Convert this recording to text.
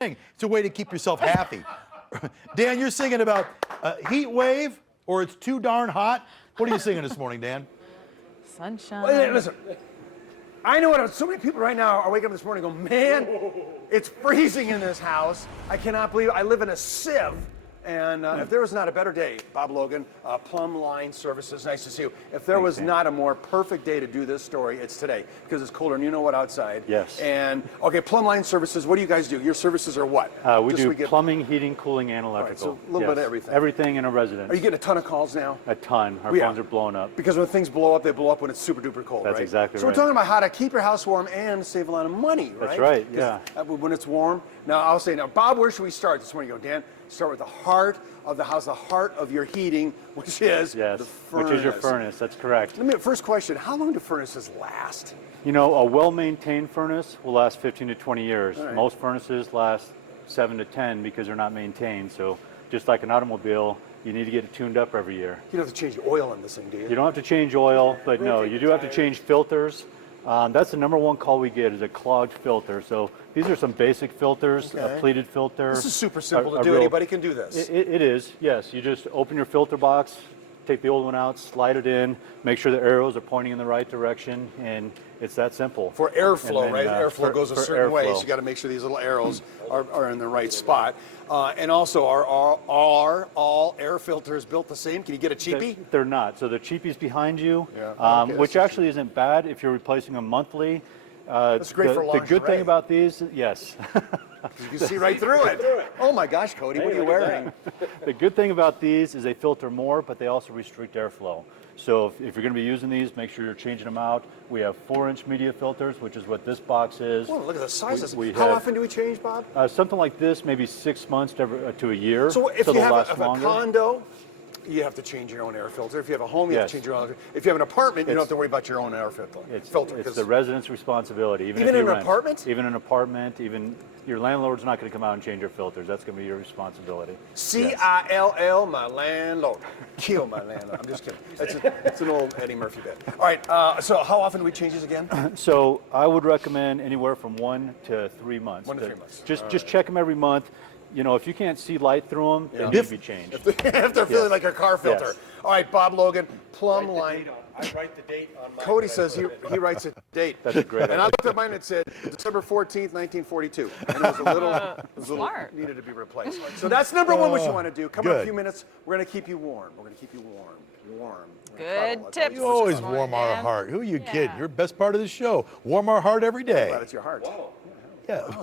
thing. It's a way to keep yourself happy. Dan, you're singing about heat wave or it's too darn hot. What are you singing this morning, Dan? Sunshine. Wait, listen. I know what so many people right now are waking up this morning and go, man, it's freezing in this house. I cannot believe I live in a sieve. And if there was not a better day, Bob Logan, Plumbline Services, nice to see you. If there was not a more perfect day to do this story, it's today because it's colder and you know what outside. Yes. And okay, Plumbline Services, what do you guys do? Your services are what? We do plumbing, heating, cooling, and electrical. All right, so a little bit of everything. Everything in a residence. Are you getting a ton of calls now? A ton. Our phones are blowing up. Because when things blow up, they blow up when it's super duper cold, That's right? exactly so right. we're talking about how to keep your house warm and save a lot of money, right? That's right, yeah. When it's warm. Now, I'll say, now, Bob, where should we start this morning? You go, Dan, start with the heart of the house, the heart of your heating, which is the furnace. Which is your furnace, that's correct. First question, how long do furnaces last? You know, a well-maintained furnace will last 15 to 20 years. Right. Most furnaces last 7 to 10 because they're not maintained. So just like an automobile, you need to get it tuned up every year. You don't have to change the oil in this thing, do you? You don't have to change oil, but no, you do have to change filters. That's the #1 call we get is a clogged filter. So these are some basic filters, a pleated filter. This is super simple to do. Anybody can do this. It is, yes. You just open your filter box, take the old one out, slide it in, make sure the arrows are pointing in the right direction, and it's that simple. For airflow, right? Airflow goes a certain way, airflow. so you got to make sure these little arrows are in the right spot. And also, are all air filters built the same? Can you get a cheapie? They're not. So the cheapie's behind you, Okay, which actually isn't bad if you're replacing them monthly. That's great for lingerie. The good thing about these, yes. You can see right through it. Oh my gosh, Cody, what are you wearing? The good thing about these is they filter more, but they also restrict airflow. So if you're going to be using these, make sure you're changing them out. We have 4-inch media filters, which is what this box is. Whoa, look at the sizes. We How have, often do we change, Bob? Something like this, maybe 6 months to a year. So if you they'll have last a longer. condo, you have to change your own air filter. If you have a home, you have to change your own. If you have an apartment, you don't have to worry about your own air filter. It's the resident's responsibility. Even in if an you rent. apartment? Even an apartment, even your landlord's not going to come out and change your filters. That's going to be your responsibility. C-I-L-L, my landlord. Kill my landlord. I'm just kidding. That's an old Eddie Murphy bit. All right, so how often do we change these again? So I would recommend anywhere from 1 to 3 months. 1 to 3 months. Just check them every month. You know, if you can't see light through them, they need to be changed. If they're feeling like a car filter. Yes. All right, Bob Logan, Plumbline. I write the date on my Cody says he writes a date. That's a great idea. And I looked at mine and it said December 14th, 1942. And it was a little, Smart. needed to be replaced. So that's #1 what you want to do. Come in a good. few minutes. We're going to keep you warm. We're going to keep you warm. Warm. Good tips. You always this morning, warm our Dan. heart. Who are you kidding? You're the best part of the show. Warm our heart every day. Glad it's your heart. Yeah.